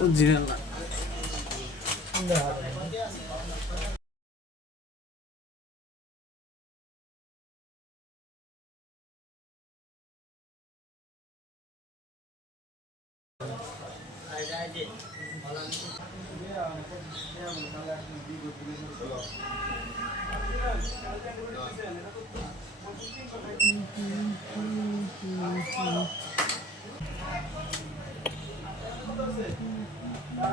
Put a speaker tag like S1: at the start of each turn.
S1: Original না
S2: Thank you.